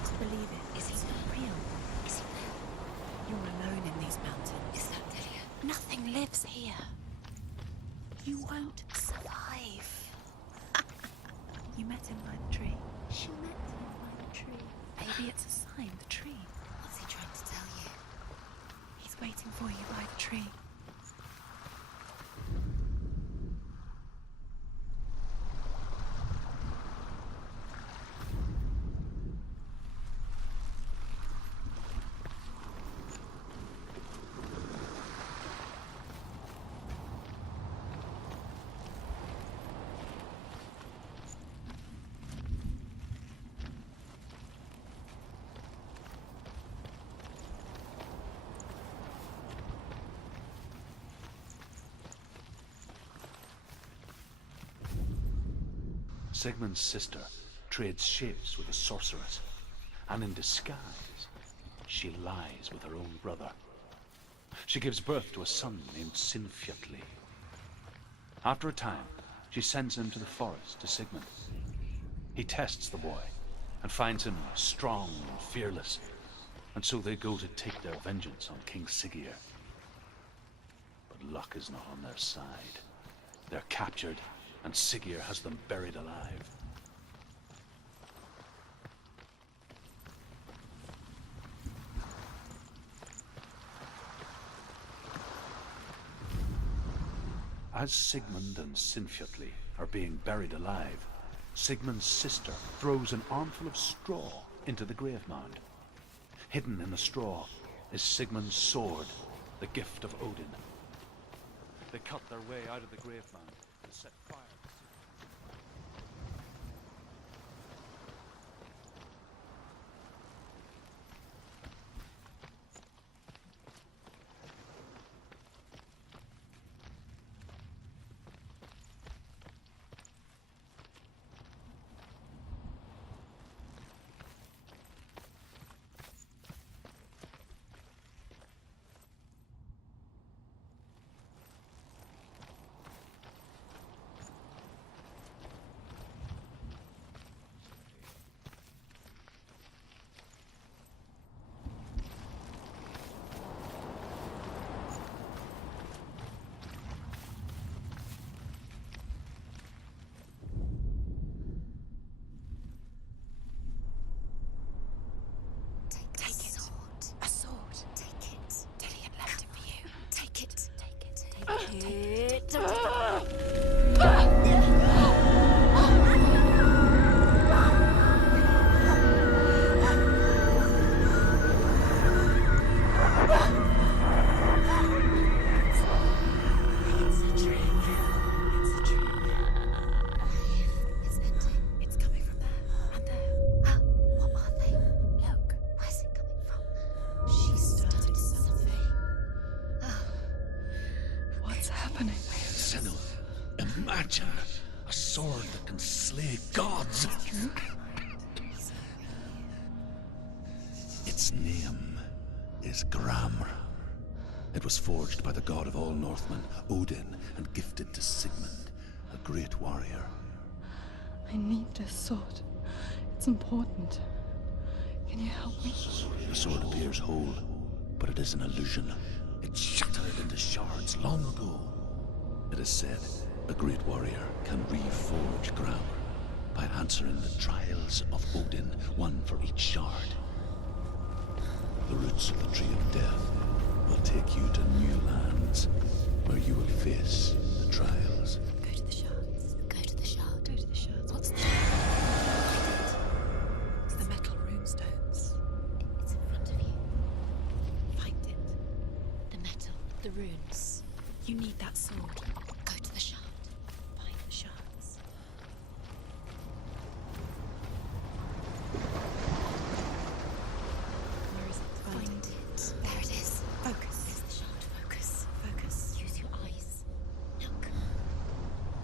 want to believe it. Is it not real? Is it there? You're alone in these mountains. Is that Dillion? Nothing lives here. You won't survive. You met him by the tree. She met him by the tree. Maybe it's a sign, the tree. What's he trying to tell you? He's waiting for you by the tree. Sigmund's sister trades shapes with a sorceress, and in disguise, she lies with her own brother. She gives birth to a son named Sinfjotli. After a time, she sends him to the forest to Sigmund. He tests the boy and finds him strong and fearless, and so they go to take their vengeance on King Siggeir. But luck is not on their side. They're captured, and Siggeir has them buried alive. As Sigmund and Sinfjotli are being buried alive, Sigmund's sister throws an armful of straw into the grave mound. Hidden in the straw is Sigmund's sword, the gift of Odin. They cut their way out of the grave mound and set fire. Senua, imagine a sword that can slay gods. Its name is Gramr. It was forged by the god of all Northmen, Odin, and gifted to Sigmund, a great warrior. I need this sword. It's important. Can you help me? The sword appears whole, but it is an illusion. It shattered into shards long ago. It is said a great warrior can reforge Gramr by answering the trials of Odin, one for each shard. The roots of the Tree of Death will take you to new lands where you will face the trials. Go to the shards. Go to the shard. Go to the shards. What's the It's the metal runestones. It's in front of you. Find it. The metal, the runes. You need that sword. Go to the shard. Find the shards. Where is it? Find it. There it is. Focus. There's the shard. Focus. Focus. Use your eyes. Look.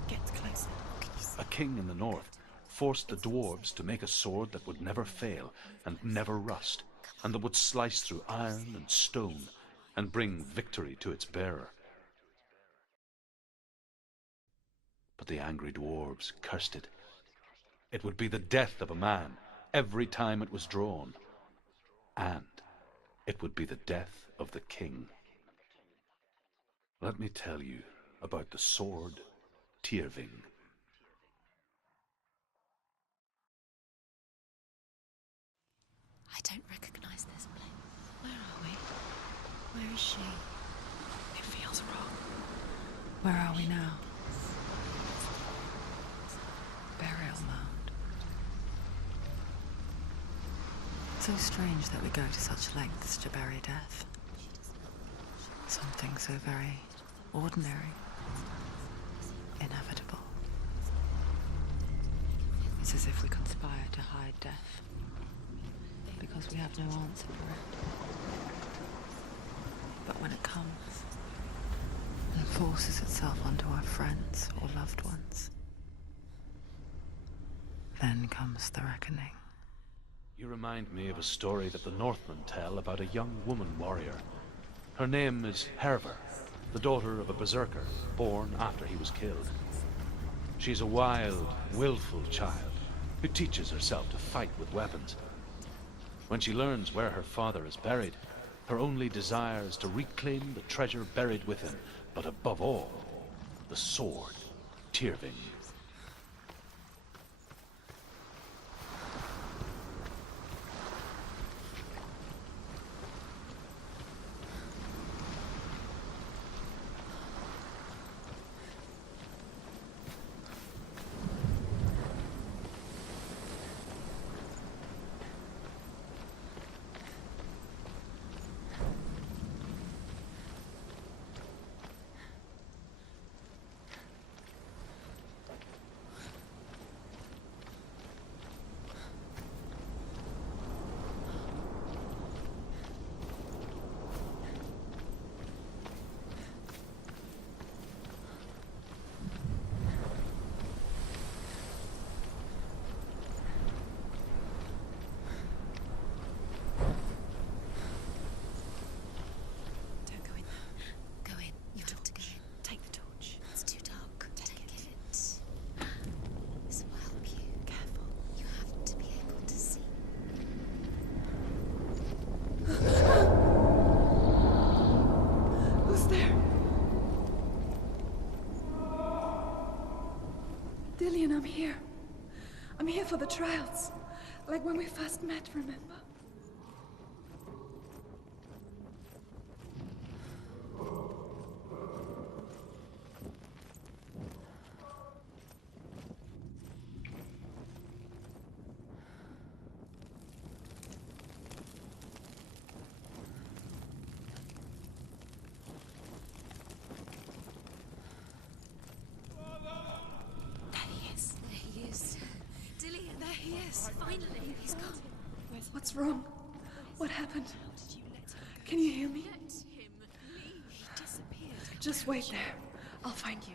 Get closer. What can you see? A king in the north forced the dwarves to make a sword that would never fail and never rust, and that would slice through iron and stone and bring victory to its bearer. But the angry dwarves cursed it. It would be the death of a man every time it was drawn. And it would be the death of the king. Let me tell you about the sword Tyrving. I don't recognize this place. Where are we? Where is she? It feels wrong. Where are we now? Burial mound. So strange that we go to such lengths to bury death. Something so very ordinary, inevitable. It's as if we conspire to hide death, because we have no answer for it. But when it comes, and forces itself onto our friends or loved ones, then comes the reckoning. You remind me of a story that the Northmen tell about a young woman warrior. Her name is Herver, the daughter of a berserker, born after he was killed. She's a wild, willful child who teaches herself to fight with weapons. When she learns where her father is buried, her only desire is to reclaim the treasure buried with him, but above all, the sword Tyrving. Don't go in. Go in. You have to go in. Take the torch. It's too dark. Take it. This will help you. Careful. You have to be able to see. Who's there? Dillion, I'm here. I'm here for the trials. Like when we first met, remember? There he is. There he is. Dillion, there he is. Finally, he's gone. What's wrong? What happened? Can you hear me? Let him leave. He disappeared. Just wait there. I'll find you.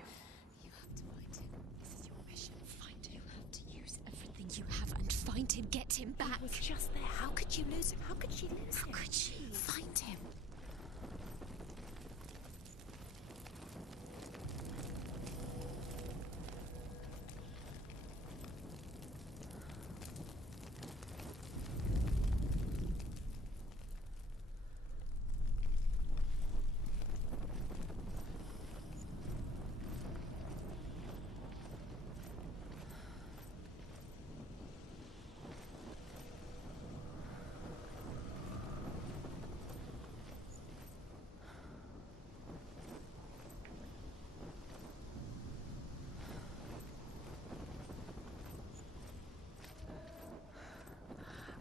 You have to find him. This is your mission. Find him. You have to use everything you have and find him. Get him back. He was just there. How could you lose him? How could she lose him? How could she? Find him.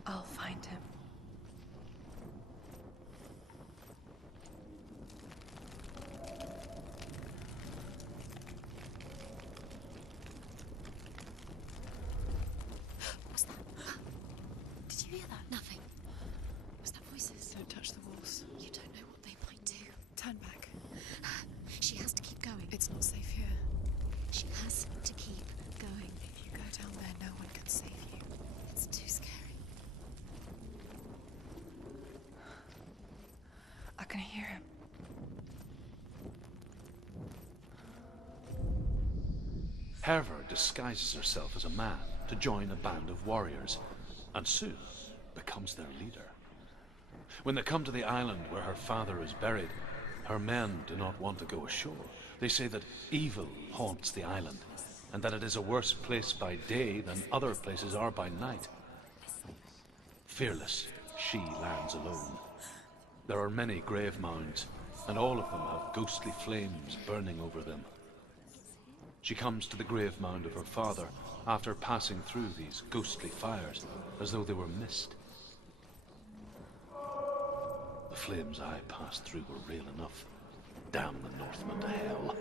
I'll find him. What was that? Did you hear that? Nothing. Was that voices? Don't touch the walls. You don't know what they might do. Turn back. She has to keep going. It's not safe here. She has to keep going. If you go down there, no one can save you. It's too scary. I can hear him. Herver disguises herself as a man to join a band of warriors. and soon becomes their leader. When they come to the island where her father is buried, her men do not want to go ashore. They say that evil haunts the island, and that it is a worse place by day than other places are by night. Fearless, she lands alone. There are many grave mounds, and all of them have ghostly flames burning over them. She comes to the grave mound of her father after passing through these ghostly fires, as though they were mist. The flames I passed through were real enough. Damn the Northmen to hell.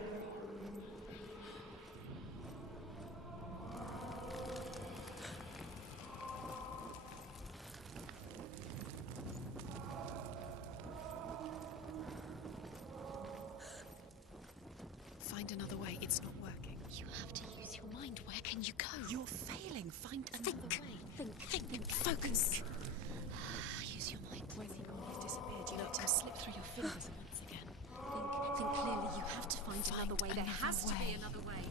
Find another way. It's not working. You have to use your mind. Where can you go? You're failing. Find another Think. way. Think. Focus. Use your mind. When the noise disappeared, you let him slip through your fingers once again. Think clearly. You have to find another way. There another has to be way. another way.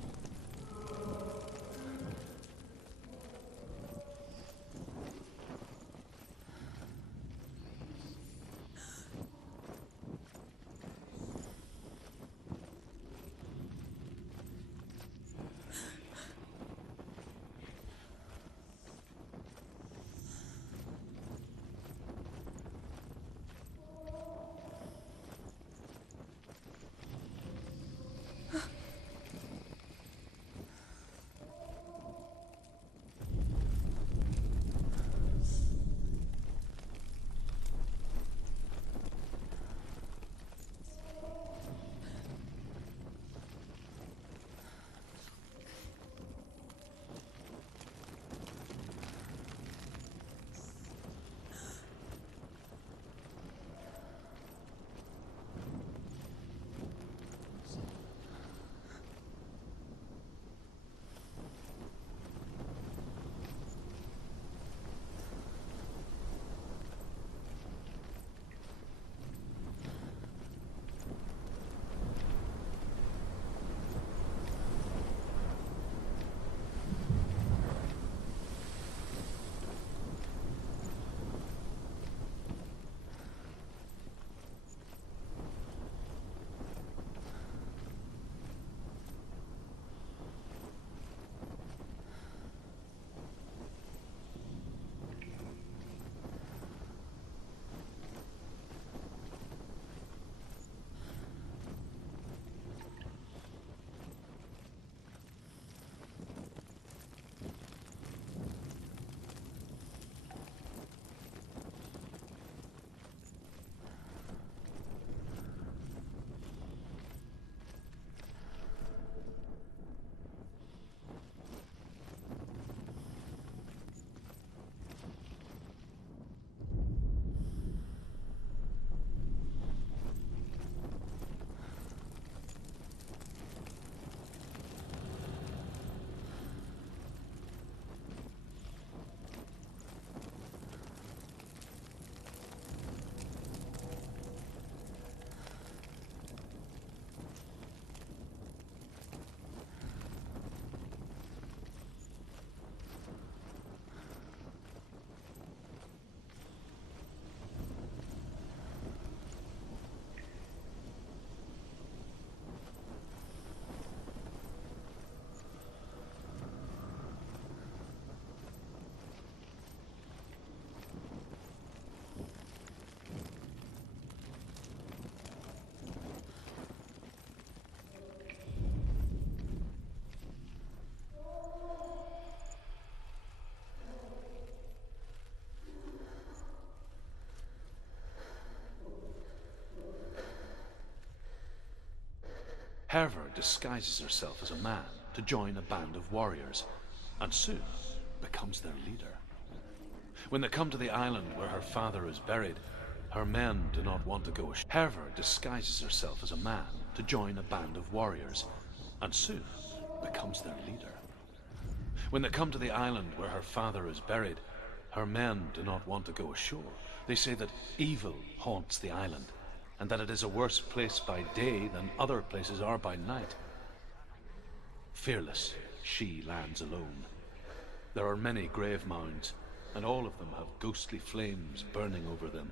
Herver disguises herself as a man to join a band of warriors, and soon becomes their leader. When they come to the island where her father is buried, her men do not want to go ashore. Herver disguises herself as a man to join a band of warriors, and soon becomes their leader. When they come to the island where her father is buried, her men do not want to go ashore. They say that evil haunts the island, and that it is a worse place by day than other places are by night. Fearless, she lands alone. There are many grave mounds, and all of them have ghostly flames burning over them.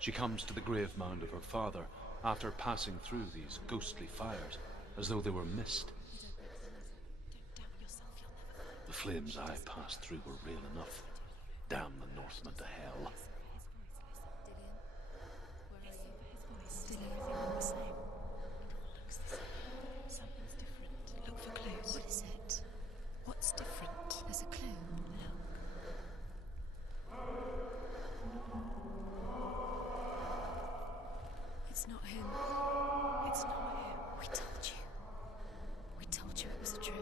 She comes to the grave mound of her father after passing through these ghostly fires, as though they were mist. The flames I passed through were real enough. Damn the Northmen to hell. Something's different. Look for clues. What is it? What's different? There's a clue. It's not him. It's not him. We told you. We told you it was a trick.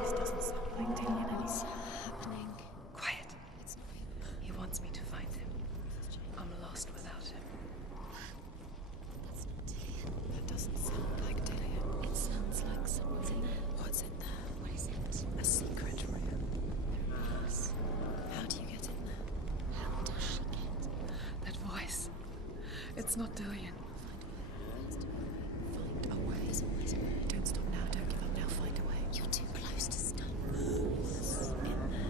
This doesn't sound like Dillion anymore. What's happening? Quiet. It's not him. He wants me to find him. I'm lost without him. That's not Dillion. That doesn't sound like Dillion. It sounds like something. What's in there? What is it? A secret room. Yes. How do you get in there? How does she get? That voice. It's not Dillion. Find a way. There's always a way. Don't stop now. Don't give up now. Find a way. You're too close to stop. What's in there?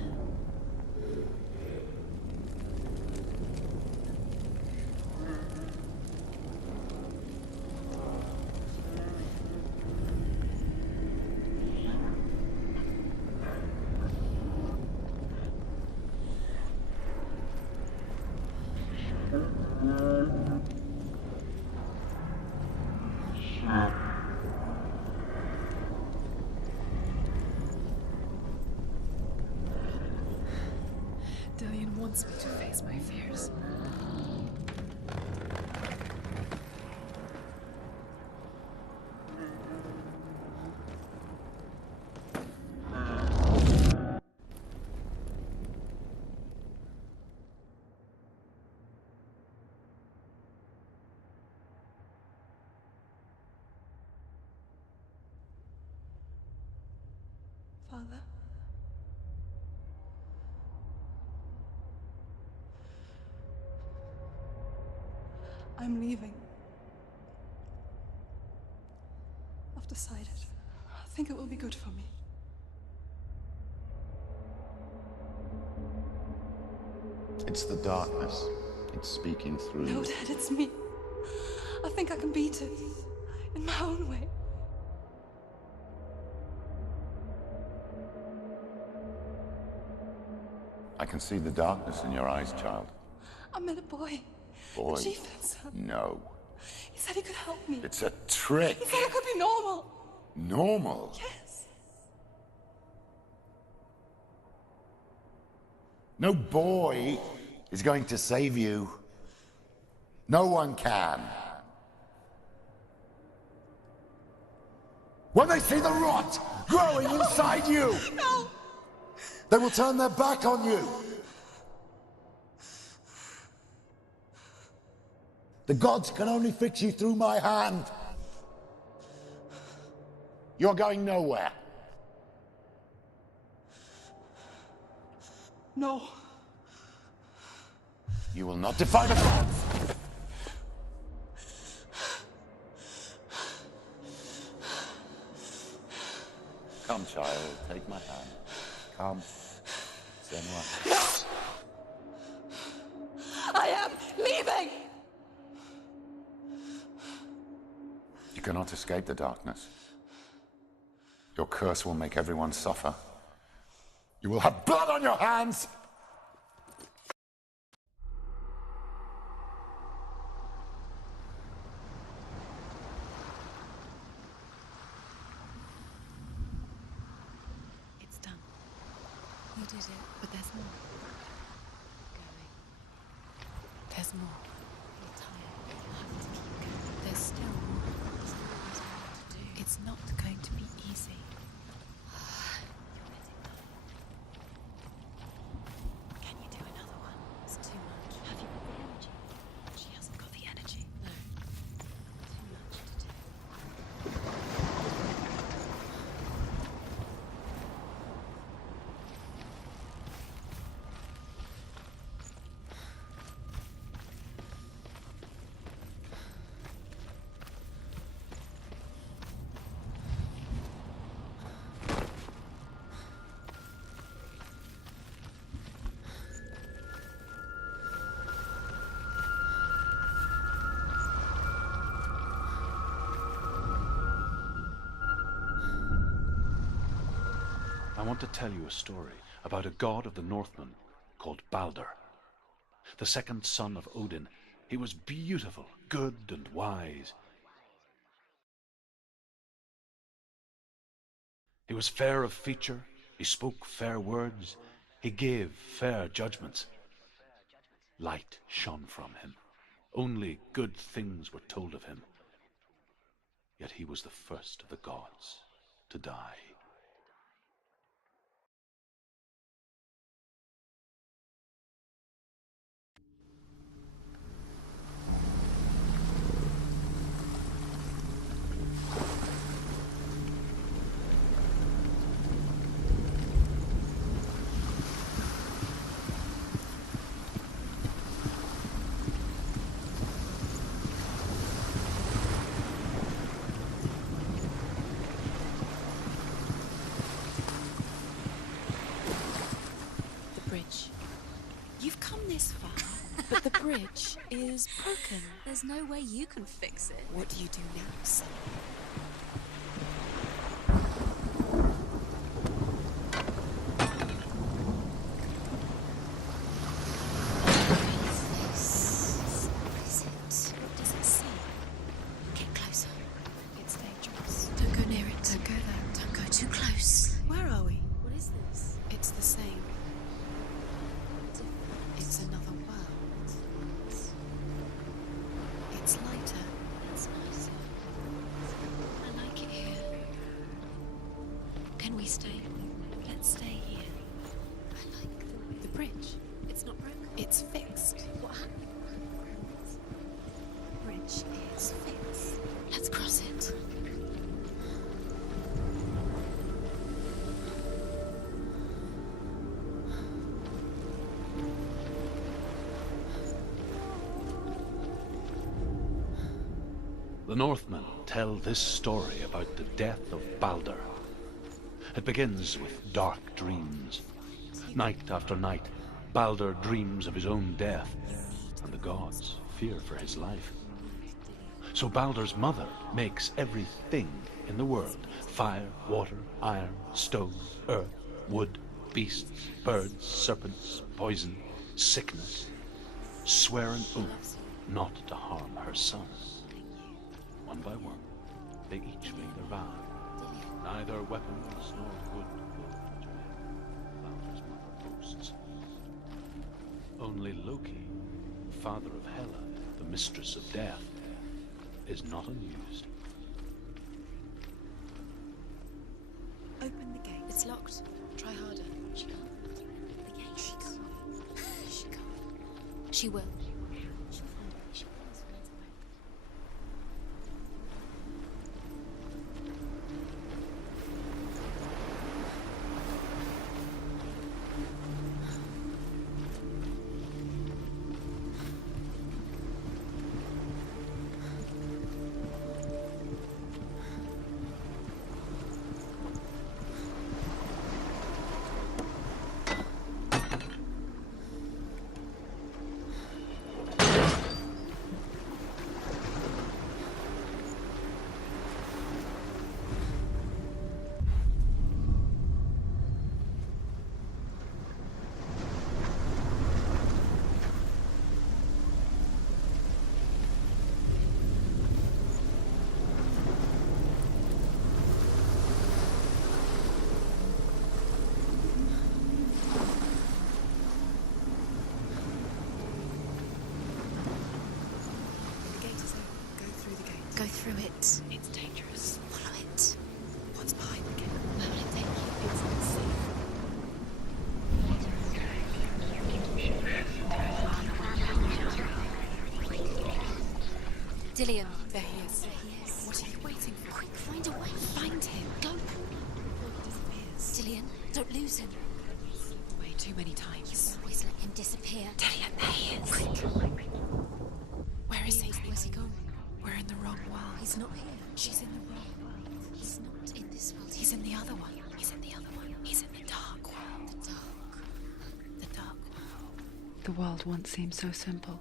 Dillion wants me to face my fears. Father? I'm leaving. I've decided. I think it will be good for me. It's the darkness. It's speaking through No, you. Dad, it's me. I think I can beat it. In my own way. I can see the darkness in your eyes, child. I met a boy. Boy. The chieftain's son. No. He said he could help me. It's a trick. He said I could be normal. Normal. Yes. No boy is going to save you. No one can. When they see the rot growing inside you, No! they will turn their back on you. The gods can only fix you through my hand. You're going nowhere. No. You will not defy the gods. Come, child, take my hand. Come. Senua. I am leaving! You cannot escape the darkness. Your curse will make everyone suffer. You will have blood on your hands! It's done. You did it. But there's more. Going. There's more. You're tired. You have to keep going. There's still more. There's always more to do. It's not going to be easy. You're getting there. Can you do another one? It's too much. Have you got the energy? want to tell you a story about a god of the Northmen called Balder. The second son of Odin. He was beautiful, good, and wise. He was fair of feature, he spoke fair words, he gave fair judgments. Light shone from him. Only good things were told of him. Yet he was the first of the gods to die. You've come this far, but the bridge is broken. There's no way you can fix it. What do you do now, son? What is it? What does it say? Get closer. It's dangerous. Don't go near it. Don't go there. Don't go too close. Where are we? What is this? It's the same. It's another world. It's lighter. It's nicer. I like it here. Can we stay? Let's stay here. I like The bridge. It's not broken. It's fixed. What happened? The bridge is fixed. Let's cross it. The Northmen tell this story about the death of Balder. It begins with dark dreams. Night after night, Balder dreams of his own death, and the gods fear for his life. So Balder's mother makes everything in the world: fire, water, iron, stone, earth, wood, beasts, birds, serpents, poison, sickness, swear an oath not to harm her son. One by one, they each make their vow. Neither weapons nor wood will injure him, Balder's mother boasts. Only Loki, father of Hela, the mistress of death, is not amused. Open the gate. It's locked. Try harder. She can't. The gate. She can't. She can't. She will. She'll find a way. She always finds a way. Go through it. It's dangerous. Follow it. What's behind the gate? Where will it take you? It's unsafe. Dillion. There he is. There he is. What are you waiting for? Quick, find a way. Find him. Go. He disappears. Dillion, don't lose him. Way too many times. Always let him disappear. Dillion, there he is. Quick. Where is he? Where's he gone? We're in the wrong world. He's not here. She's in the wrong world. He's not in this world. He's in the other one. He's in the other one. He's in the dark world. the dark. The dark world. The world once seemed so simple.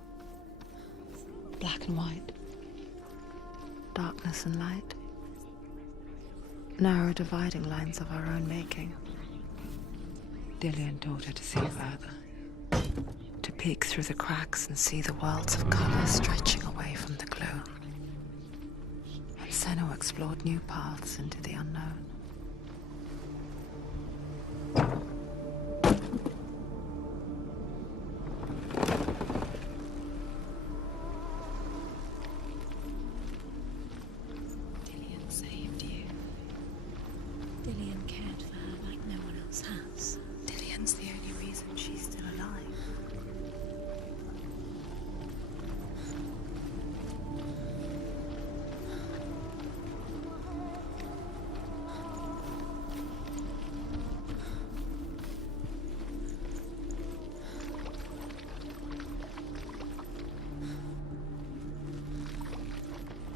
Black and white. Darkness and light. Narrow dividing lines of our own making. Dillion taught her to see further. To peek through the cracks and see the worlds of color stretching away from the glow. And Senua explored new paths into the unknown. Dillion saved you. Dillion cared for her like no one else has. Dillion's the only reason she's still alive.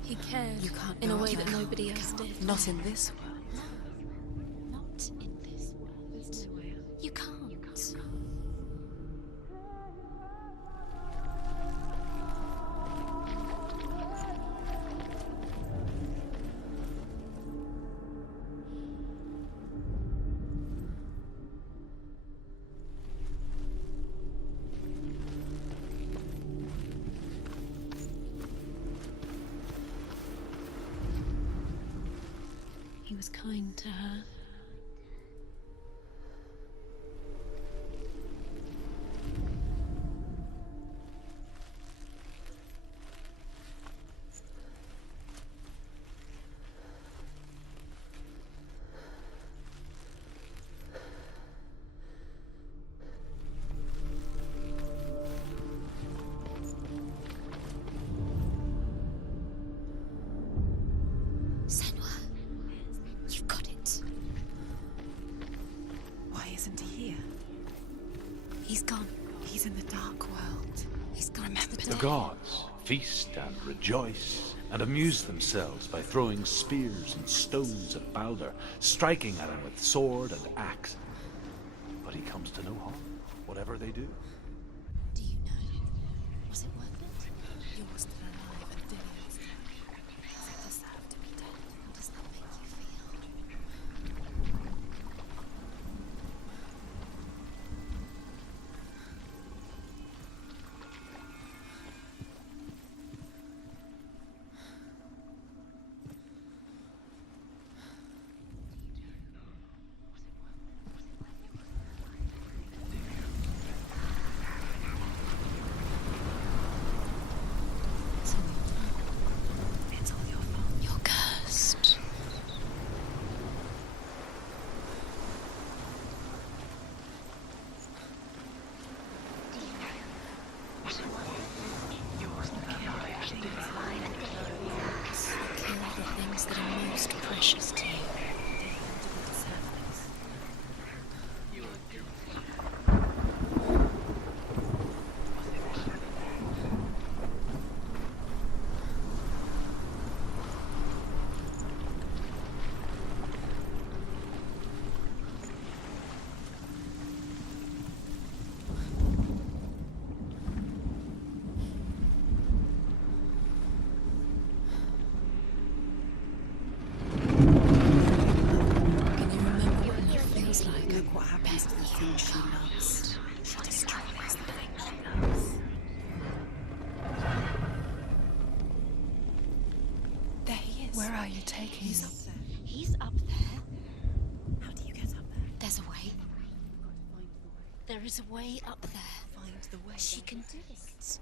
He cared You can't in a go way out that now. nobody else did. Not in this world. Not in this world. You can't. He was kind to her. Senua, you've got it. Why isn't he here? He's gone. He's in the dark world. He's gone to the The dead. gods feast and rejoice and amuse themselves by throwing spears and stones at Balder, striking at him with sword and axe. But he comes to no harm, whatever they do. Do you know? Was it worth it? You're still alive and Dillion's dead. Does it deserve to be dead? How does that make you feel? It's all your fault. You're cursed. Kill the things that are most precious to you. Dillion didn't deserve this. Can you remember what love feels like? Look what happens to the things she loves. She destroys the things she loves. There he is. Where are you taking He's me? up there. He's up there. How do you get up there? There's a way. There is a way up there. Find the way. She can do it.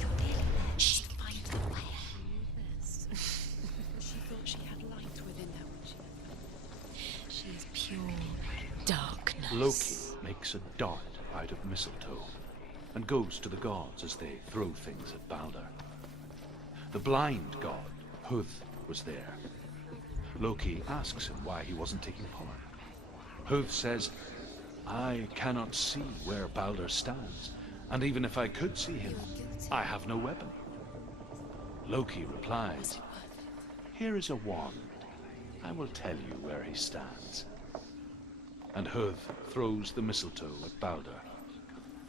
You're nearly there. She can find the way. This. She thought she had light within her when she She is pure darkness. Loki makes a dart out of mistletoe and goes to the gods as they throw things at Balder. The blind god, Huth, was there. Loki asks him why he wasn't taking part. Huth says, I cannot see where Balder stands, and even if I could see him, I have no weapon. Loki replies, here is a wand. I will tell you where he stands. And Huth throws the mistletoe at Balder.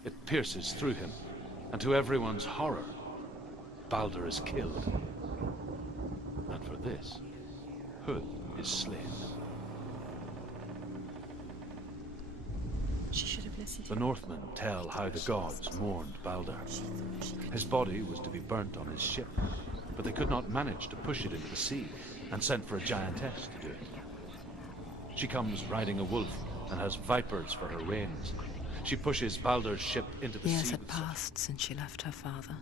It pierces through him, and to everyone's horror, Balder is killed. And for this, Huth is slain. She The Northmen tell how the gods mourned Balder. His body was to be burnt on his ship, but they could not manage to push it into the sea, and sent for a giantess to do it. She comes riding a wolf and has vipers for her reins. She pushes Balder's ship into the Years sea had with such passed since she left her father.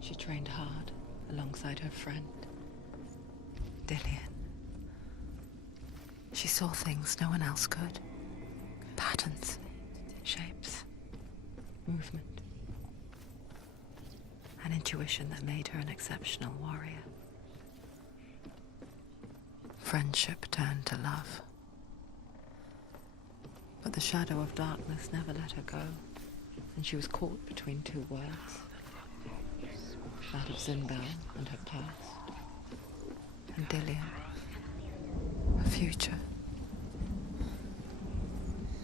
She trained hard alongside her friend, Dillion. She saw things no one else could. Patterns, shapes, movement. An intuition that made her an exceptional warrior. Friendship turned to love. But the shadow of darkness never let her go, and she was caught between two worlds. That of Zinbel and her past, and Dillion, her future.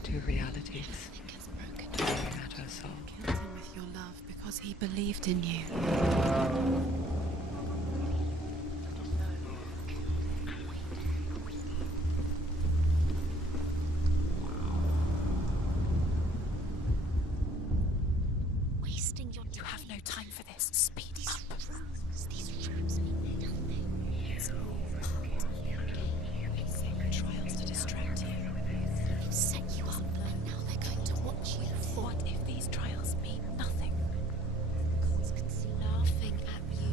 Two realities tearing at her soul. Killed him with your love because he believed in you. Wasting your time. You have no time for this. Speed up. These rooms mean nothing. Trials to distract you. They've set you up, and now they're going to watch you fall. What if these trials mean nothing? Gods can see laughing at you.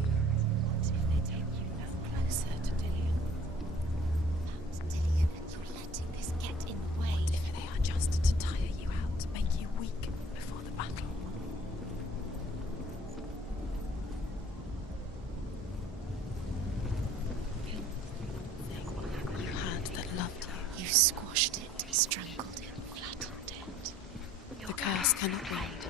What if they take you no closer to Dillion? That's Dillion, and you're letting this get in the way. What if they are just to tire you out, to make you weak before the battle? You had that loved you. You squashed it, strangled it, flattened it. The curse cannot wait.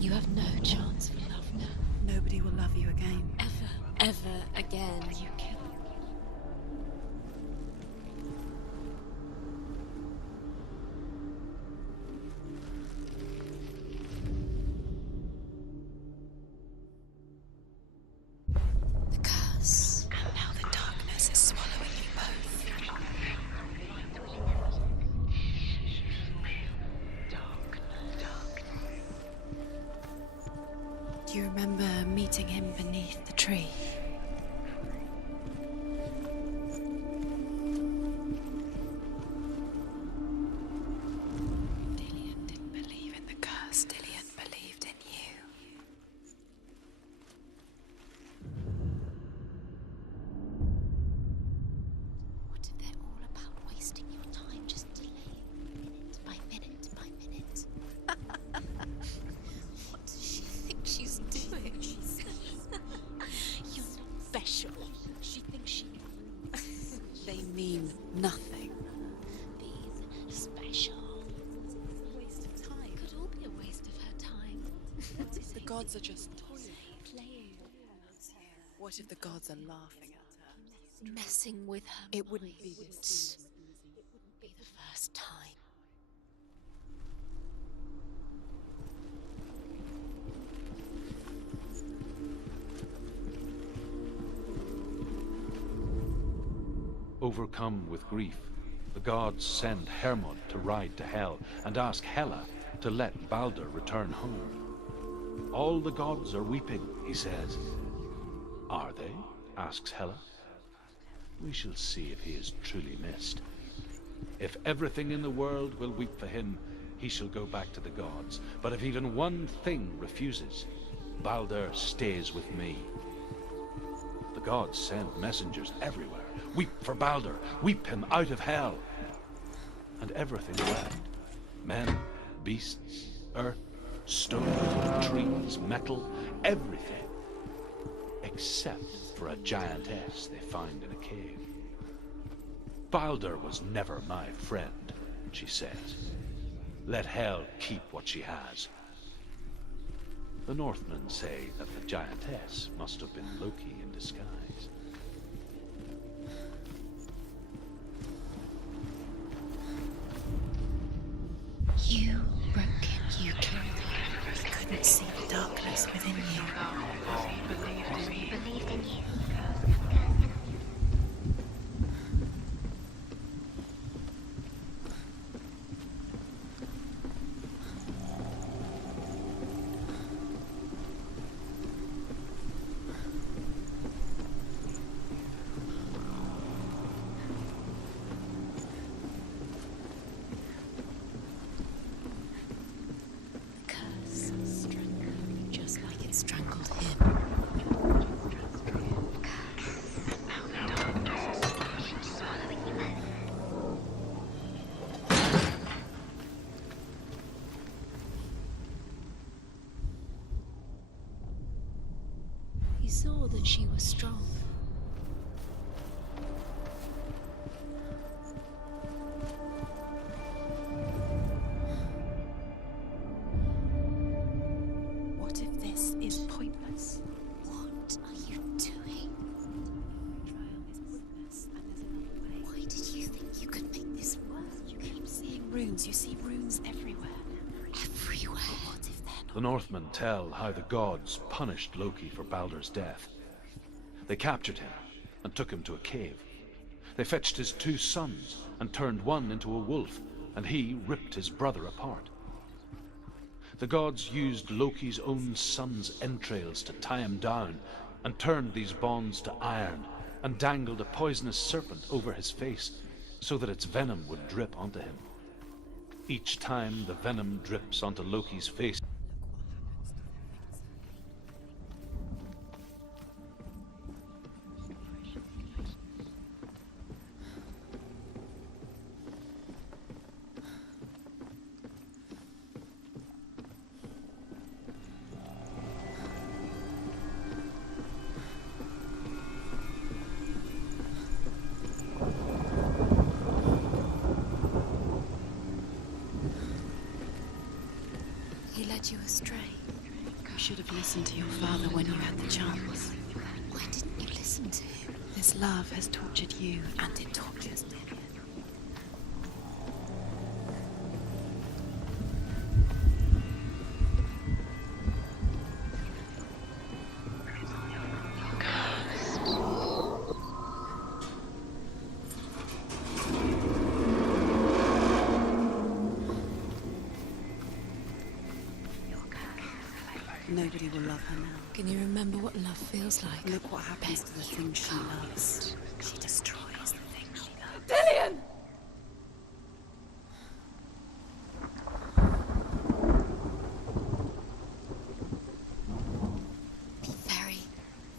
You have no chance for love now. Nobody will love you again. Ever again. You kill. The curse. And now the darkness is swallowing you both. Do you remember meeting him beneath the tree? Dillion didn't believe in the curse. Dillion believed in you. What if they're all about wasting your time, just delaying minute by minute by minute? What does she think she's doing? You're special. She thinks she They mean nothing. being special. Waste of time. Could all be a waste of her time. The gods are just toying. Playing, What if the gods are laughing at her? messing with her. It wouldn't be mind. this. It wouldn't be the first time. Overcome with grief, the gods send Hermod to ride to Hell and ask Hela to let Balder return home. All the gods are weeping, he says. Are they? Asks Hela. We shall see if he is truly missed. If everything in the world will weep for him, he shall go back to the gods. But if even one thing refuses, Balder stays with me. The gods send messengers everywhere. Weep for Balder. Weep him out of hell. And everything left. Men, beasts, earth, stone, trees, metal, everything. Except for a giantess they find in a cave. Balder was never my friend, she says. Let Hel keep what she has. The Northmen say that the giantess must have been Loki in disguise. You broke him. didn't see the darkness within you. He believed in you. The curse strangled you just like it strangled him. He saw that she was strong. What if this is pointless? What are you doing? Trial is pointless, and there's another way. Why did you think you could make this work? You keep seeing runes. You see runes everywhere. Everywhere. What if they're not? The Northmen tell how the gods punished Loki for Baldur's death. They captured him and took him to a cave. They fetched his 2 sons and turned one into a wolf, and he ripped his brother apart. The gods used Loki's own son's entrails to tie him down and turned these bonds to iron and dangled a poisonous serpent over his face so that its venom would drip onto him. Each time the venom drips onto Loki's face, He led you astray. You should have listened to your father when you had the chance. Why didn't you listen to him? This love has tortured you, and it tortures Dillion. Nobody will love her now. Can you remember what love feels like? Look what happens to the things she loves. She destroys the thing she loves. Dillion! Be very,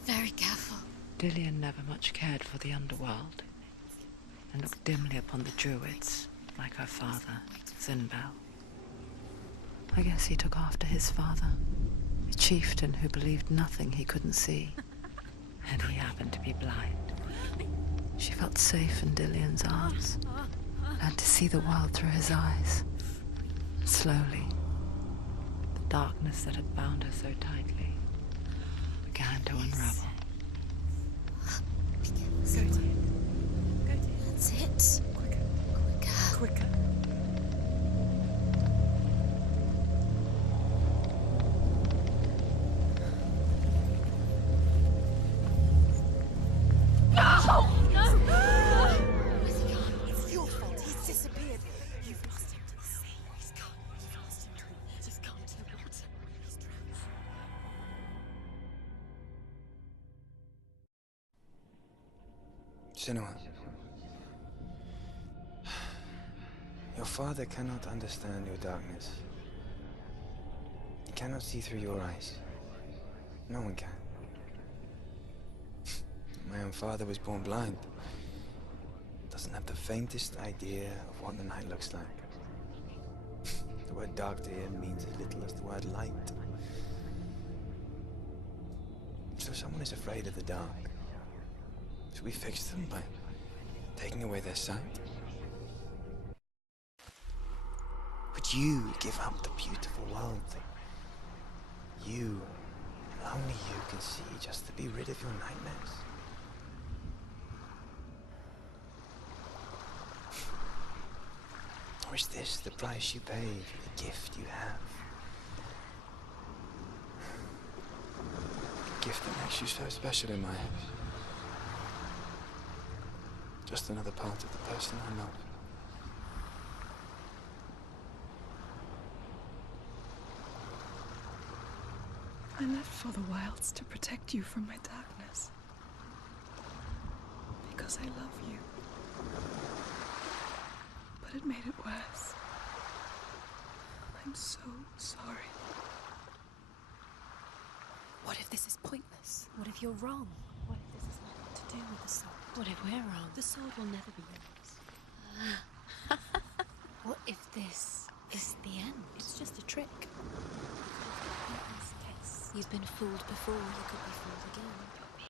very careful. Dillion never much cared for the underworld and looked dimly upon the druids, like her father, Zinbel. I guess he took after his father, a chieftain who believed nothing he couldn't see, and he happened to be blind. She felt safe in Dillion's arms, learned to see the world through his eyes. Slowly, the darkness that had bound her so tightly began to unravel. Go to it. That's it. Quicker. Quicker. Where's he gone? It's your fault. He's disappeared. You've lost him to the sea. He's gone. You've lost him to him. Just gone to the water. He's drowned. Senua, your father cannot understand your darkness. He cannot see through your eyes. No one can. My own father was born blind. Doesn't have the faintest idea of what the night looks like. The word dark to him means as little as the word light. So someone is afraid of the dark. Should we fix them by taking away their sight? Would you give up the beautiful world that you, only you can see, just to be rid of your nightmares? Or is this the price you pay for the gift you have? makes you so special in my eyes. Just another part of the person I love. I left for the wilds to protect you from my darkness. Because I love you. But it made it worse. I'm so sorry. What if this is pointless? What if you're wrong? What if this has nothing to do with the sword? What if we're wrong? The sword will never be yours. What if this is the end? It's just a trick. In this case, you've been fooled before, you could be fooled again.